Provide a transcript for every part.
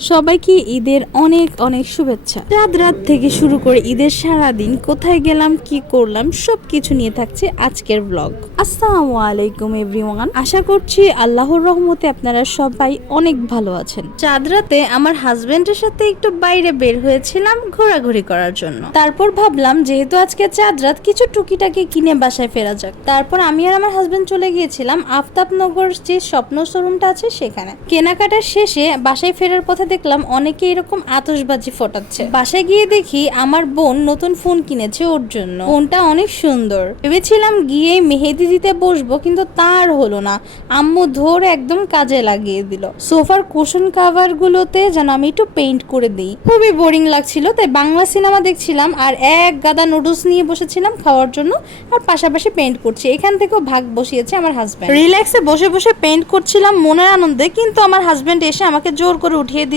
সবাইকে ঈদের অনেক অনেক শুভেচ্ছা। রাত রাত থেকে শুরু করে ঈদের সারাদিন কোথায় গেলাম, কি করলাম, সবকিছু নিয়ে থাকছে আজকের ব্লগ। আসসালামু আলাইকুম এভরিওয়ান, আশা করছি আল্লাহর রহমতে আপনারা সবাই অনেক ভালো আছেন। চাঁদ রাতে আমার হাজবেন্ডের সাথে একটু বাইরে বের হয়েছিলাম ঘোরাঘুরি করার জন্য। তারপর ভাবলাম যেহেতু আজকে চাঁদ রাত, কিছু টুকিটাকি কিনে বাসায় ফেরা যাক। তারপর আমি আর আমার হাজবেন্ড চলে গিয়েছিলাম আফতাবনগর যে স্বপ্ন শোরুমটা আছে সেখানে। কেনাকাটার শেষে বাসায় ফেরার পথে দেখলাম অনেকে এরকম আতশবাজি ফোটাচ্ছে। বাসায় গিয়ে দেখি আমার বোন নতুন ফোন কিনেছে ওর জন্য। ফোনটা অনেক সুন্দর। ভেবেছিলাম গিয়ে মেহেদি দিতে বসবো, কিন্তু তার হলো না। আম্মু ধরে একদম কাজে লাগিয়ে দিল। সোফার কুশন কাভার গুলোতে যেন আমি একটু পেইন্ট করে দিই। খুবই বোরিং লাগছিল, তাই বাংলা সিনেমা দেখছিলাম আর এক গাদা নুডলস নিয়ে বসেছিলাম খাওয়ার জন্য, আর পাশাপাশি পেইন্ট করছি। এখান থেকেও ভাগ বসিয়েছে আমার হাজব্যান্ড। রিল্যাক্সে বসে বসে পেইন্ট করছিলাম মনের আনন্দে, কিন্তু আমার হাজব্যান্ড এসে আমাকে জোর করে উঠিয়ে দিল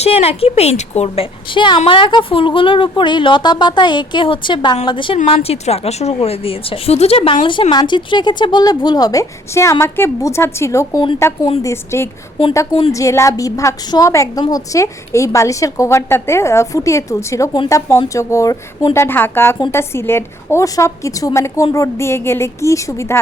সে নাকি পেইন্ট করবে। সে আমার আঁকা ফুলগুলোর উপরেই লতা পাতা এঁকে হচ্ছে বাংলাদেশের মানচিত্র আঁকা শুরু করে দিয়েছে। শুধু যে বাংলাদেশের মানচিত্র এঁকেছে বললে ভুল হবে, সে আমাকে বুঝাচ্ছিল কোনটা কোন ডিস্ট্রিক্ট, কোনটা কোন জেলা বিভাগ, সব একদম হচ্ছে এই বালিশের কভারটাতে ফুটিয়ে তুলছিল। কোনটা পঞ্চগড়, কোনটা ঢাকা, কোনটা সিলেট, ও সব কিছু মানে কোন রোড দিয়ে গেলে কি সুবিধা,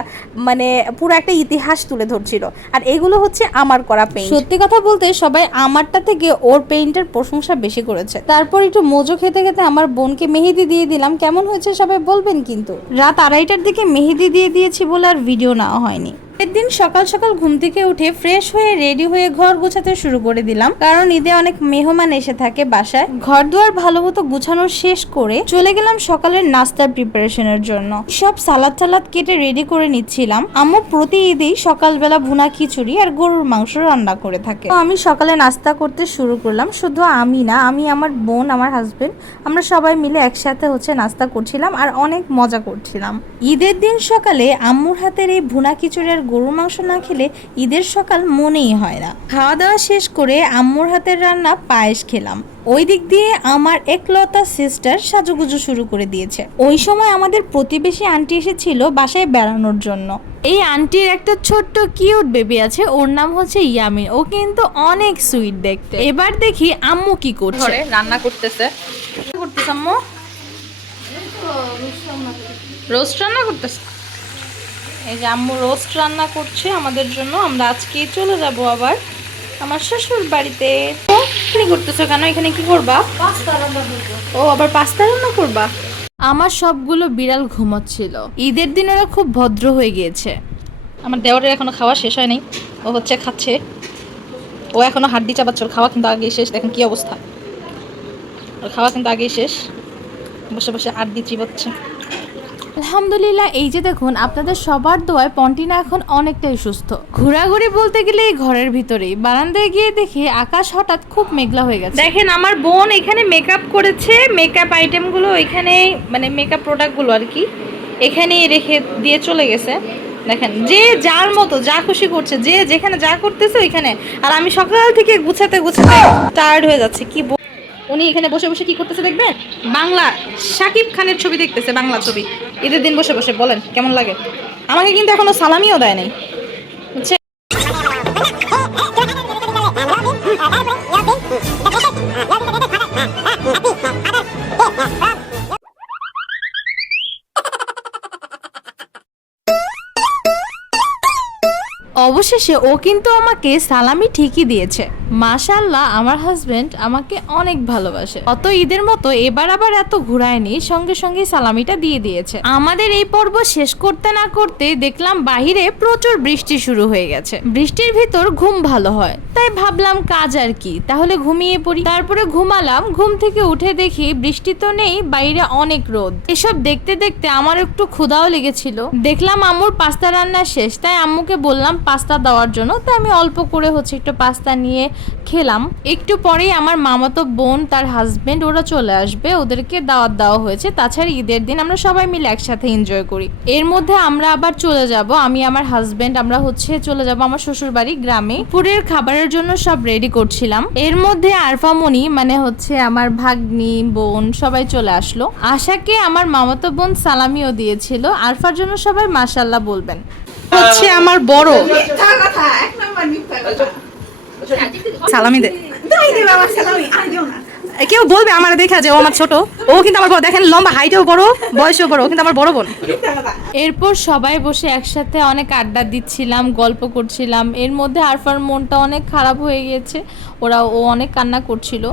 মানে পুরো একটা ইতিহাস তুলে ধরছিল। আর এগুলো হচ্ছে আমার করা পেইন্ট। সত্যি কথা বলতে সবাই আমারটা থেকে ওর পেইন্টের প্রশংসা বেশি করেছে। তারপর একটু মোজো খেতে খেতে আমার বোনকে মেহেদি দিয়ে দিলাম। কেমন হয়েছে সবাই বলবেন কিন্তু। রাত 2:30টার দিকে মেহেদি দিয়ে দিয়েছি বলে আর ভিডিও নেওয়া হয়নি। একদিন সকাল সকাল ঘুম থেকে উঠে ফ্রেশ হয়ে রেডি হয়ে ঘর গোছাতে শুরু করে দিলাম, কারণ ঈদে অনেক মেহমান এসে থাকে বাসায়। ঘর দুয়ার ভালো মতো গুছানো শেষ করে চলে গেলাম সকালের নাস্তার প্রিপারেশনের জন্য। সব সালাদ টালাদ কেটে রেডি করে নিচ্ছিলাম। আম্মু প্রতি ঈদেই সকালবেলা ভুনা খিচুড়ি আর গরুর মাংস রান্না করে থাকে। তো আমি সকালে নাস্তা করতে শুরু করলাম। শুধু আমি না, আমি, আমার বোন, আমার হাজবেন্ড, আমরা সবাই মিলে একসাথে হচ্ছে নাস্তা করছিলাম আর অনেক মজা করছিলাম। ঈদের দিন সকালে আম্মুর হাতের এই ভুনা খিচুড়ি আর গরুর মাংস না খেলে ঈদের সকাল মনেই হয় না। খাওয়া দাওয়া শেষ করে আম্মুর হাতের রান্না পায়েস খেলাম। ওই দিক দিয়ে আমার একলতা সিস্টার সাজুগুজু শুরু করে দিয়েছে। ওই সময় আমাদের প্রতিবেশী আন্টি এসেছিল বাসায় বেড়ানোর জন্য। এই আন্টির একটা ছোট্ট কিউট বেবি আছে, ওর নাম হচ্ছে ইয়ামিন। ও কিন্তু অনেক সুইট দেখতে। এবার দেখি আম্মু কি করছে। রান্না করতেছে। কি করতেছে আম্মু? রোস্ট রান্না করতেছে। এই যে আম্মু রোস্ট রান্না করছে আমাদের জন্য। আমরা আজকে চলে যাব আবার আমার শ্বশুর বাড়িতে। তো কি করতেছো কেন? এখানে কি করবা? পাস্তা রান্না করব। ও, আবার পাস্তা রান্না করবা? আমার সবগুলো বিড়াল ঘুমাচ্ছিল। ঈদের দিন ওরা খুব ভদ্র হয়ে গিয়েছে। আমার দেওরের এখনো খাওয়া শেষ হয় নাই, ও হচ্ছে খাচ্ছে। ও এখনো হাড্ডি চাবাচ্ছে, ওর খাওয়া কিন্তু আগেই শেষ। দেখেন কি অবস্থা, ওর খাওয়া কিন্তু আগেই শেষ। বসে বসে আড্ডি চিবাচ্ছে। আলহামদুলিল্লাহ, এই যে দেখুন আপনাদের সবার দোয়ায় পন্টিনা এখন অনেকটাই সুস্থ। ঘোরাঘুরি বলতে গেলে এই ঘরের ভিতরেই। বারান্দায় গিয়ে দেখি আকাশ হঠাৎ খুব মেঘলা হয়ে গেছে। দেখেন আমার বোন এখানে মেকআপ করেছে। মেকআপ আইটেমগুলো এখানে, মানে মেকআপ প্রোডাক্টগুলো আর কি এখানেই রেখে দিয়ে চলে গেছে। দেখেন যে যার মতো যা খুশি করছে, যে যেখানে যা করতেছে ওইখানে। আর আমি সকাল থেকে গুছাতে গুছাতে টায়ার্ড হয়ে যাচ্ছে। কি উনি এখানে বসে বসে কি করতেছে দেখবেন? বাংলা শাকিব খানের ছবি দেখতেছে, বাংলা ছবি। ঈদের দিন বসে বসে বলেন কেমন লাগে? আমাকে কিন্তু এখনো সালামিও দেয় নাই, বুঝছে? অবশেষে ও কিন্তু আমাকে সালামি ঠিকই দিয়েছে। মাশাআল্লাহ, আমার হাজবেন্ড আমাকে অনেক ভালোবাসে। অত ঈদের মতো এবার আবার এত ঘুরায়নি, সঙ্গে সঙ্গে সালামিটা দিয়ে দিয়েছে। আমাদের এই পর্ব শেষ করতে না করতে দেখলাম বাহিরে প্রচুর বৃষ্টি শুরু হয়ে গেছে। বৃষ্টির ভিতর ঘুম ভালো হয়, তাই ভাবলাম কাজ আর কি, তাহলে ঘুমিয়ে পড়ি। তারপরে ঘুমালাম। ঘুম থেকে উঠে দেখি বৃষ্টি তো নেই, বাইরে অনেক রোদ। এসব দেখতে দেখতে আমার একটু ক্ষুধাও লেগেছিল। দেখলাম আম্মুর পাস্তা রান্না শেষ, তাই আম্মুকে বললাম পাস্তা দেওয়ার জন্য। তাই আমি অল্প করে হচ্ছে একটু পাস্তা নিয়ে খেলাম। একটু পরেই আমার মামাতো বোন, তার হাজবেন্ড, ওরা চলে আসবে। ওদেরকে দাওয়াত দেওয়া হয়েছে। তাছাড়া ঈদের দিন আমরা সবাই মিলে একসাথে এনজয় করি। এর মধ্যে আমরা আবার চলে যাব, আমি আমার হাজবেন্ড, আমরা হচ্ছে চলে যাব আমার শ্বশুর বাড়ি গ্রামে। পুরের খাবারের জন্য সব রেডি করছিলাম। এর মধ্যে আরফামণি, মানে হচ্ছে আমার ভাগ্নি বোন, সবাই চলে আসলো। আশাকে আমার মামাতো বোন সালামিও দিয়েছিল। আরফার জন্য সবাই মাশাআল্লাহ বলবেন। হচ্ছে আমার বড় সালামি দে। কেউ বলবে আমার দেখা যে ও আমার ছোট, ও কিন্তু আমার বড়। দেখেন লম্বা, হাইটেও বড়, বয়সেও বড়, ও কিন্তু আমার বড় বোন। এরপর সবাই বসে একসাথে অনেক আড্ডা দিচ্ছিলাম, গল্প করছিলাম। এর মধ্যে আরফার মনটা অনেক খারাপ হয়ে গিয়েছে, ও অনেক কান্না করছিল।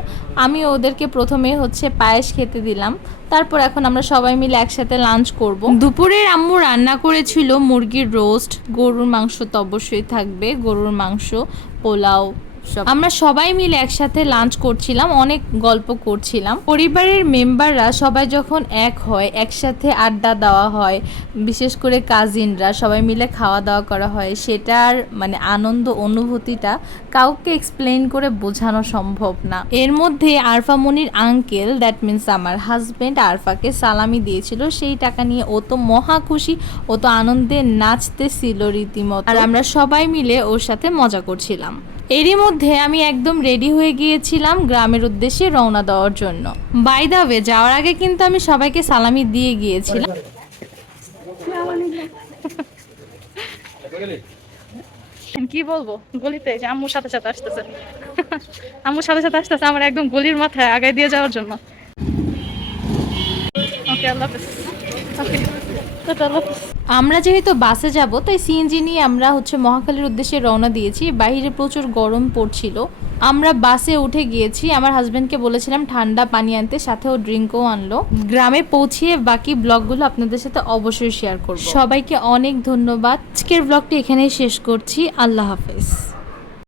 আমি ওদেরকে প্রথমে পায়েস খেতে দিলাম। তারপর এখন আমরা সবাই মিলে একসাথে লাঞ্চ করব। দুপুরের আম্মু রান্না করেছিল মুরগির রোস্ট, গরুর মাংস তো অবশ্যই থাকবে, গরুর মাংস, পোলাও। আমরা সবাই মিলে একসাথে লাঞ্চ করছিলাম, অনেক গল্প করছিলাম। পরিবারের মেম্বাররা সবাই যখন এক হয়, একসাথে আড্ডা দেওয়া হয়, বিশেষ করে কাজিনরা সবাই মিলে খাওয়া দাওয়া করা হয়, সেটার আনন্দ অনুভূতিটা কাউকে এক্সপ্লেইন করে বোঝানো সম্ভব না। এর মধ্যে আরফা মনির আঙ্কেল, দ্যাট মিনস আমার হাজবেন্ড, আরফাকে সালামি দিয়েছিল। সেই টাকা নিয়ে ও তো মহা খুশি, ও তো আনন্দে নাচতেছিল রীতিমতো, আর আমরা সবাই মিলে ওর সাথে মজা করছিলাম। এরই মধ্যে আমি একদম রেডি হয়ে গিয়েছিলাম গ্রামের উদ্দেশ্যে রওনা দেওয়ার জন্য। বাই দ্য ওয়ে, যাওয়ার আগে কিন্তু আমি সবাইকে সালামি দিয়ে গিয়েছিলাম। কি বলবো, গলিতে যে আম্মুর সাথে সাথে আসতেছে, আম্মুর সাথে সাথে আসতেছে আমার একদম গলির মাথায় আগায় দিয়ে যাওয়ার জন্য। ওকে, আল্লাহ হাফেজ। ওকে, আল্লাহ হাফেজ। আমরা যেহেতু বাসে যাব, তাই সিএনজি নিয়ে আমরা মহাখালীর উদ্দেশ্যে রওনা দিয়েছি। বাইরে প্রচুর গরম পড়ছিল। আমরা বাসে উঠে গিয়েছি। আমার হাজবেন্ডকে বলেছিলাম ঠান্ডা পানি আনতে, সাথে ও ড্রিঙ্কও আনলো। গ্রামে পৌঁছিয়ে বাকি ব্লগগুলো আপনাদের সাথে অবশ্যই শেয়ার করব। সবাইকে অনেক ধন্যবাদ। আজকের ব্লগটি এখানেই শেষ করছি। আল্লাহ হাফেজ।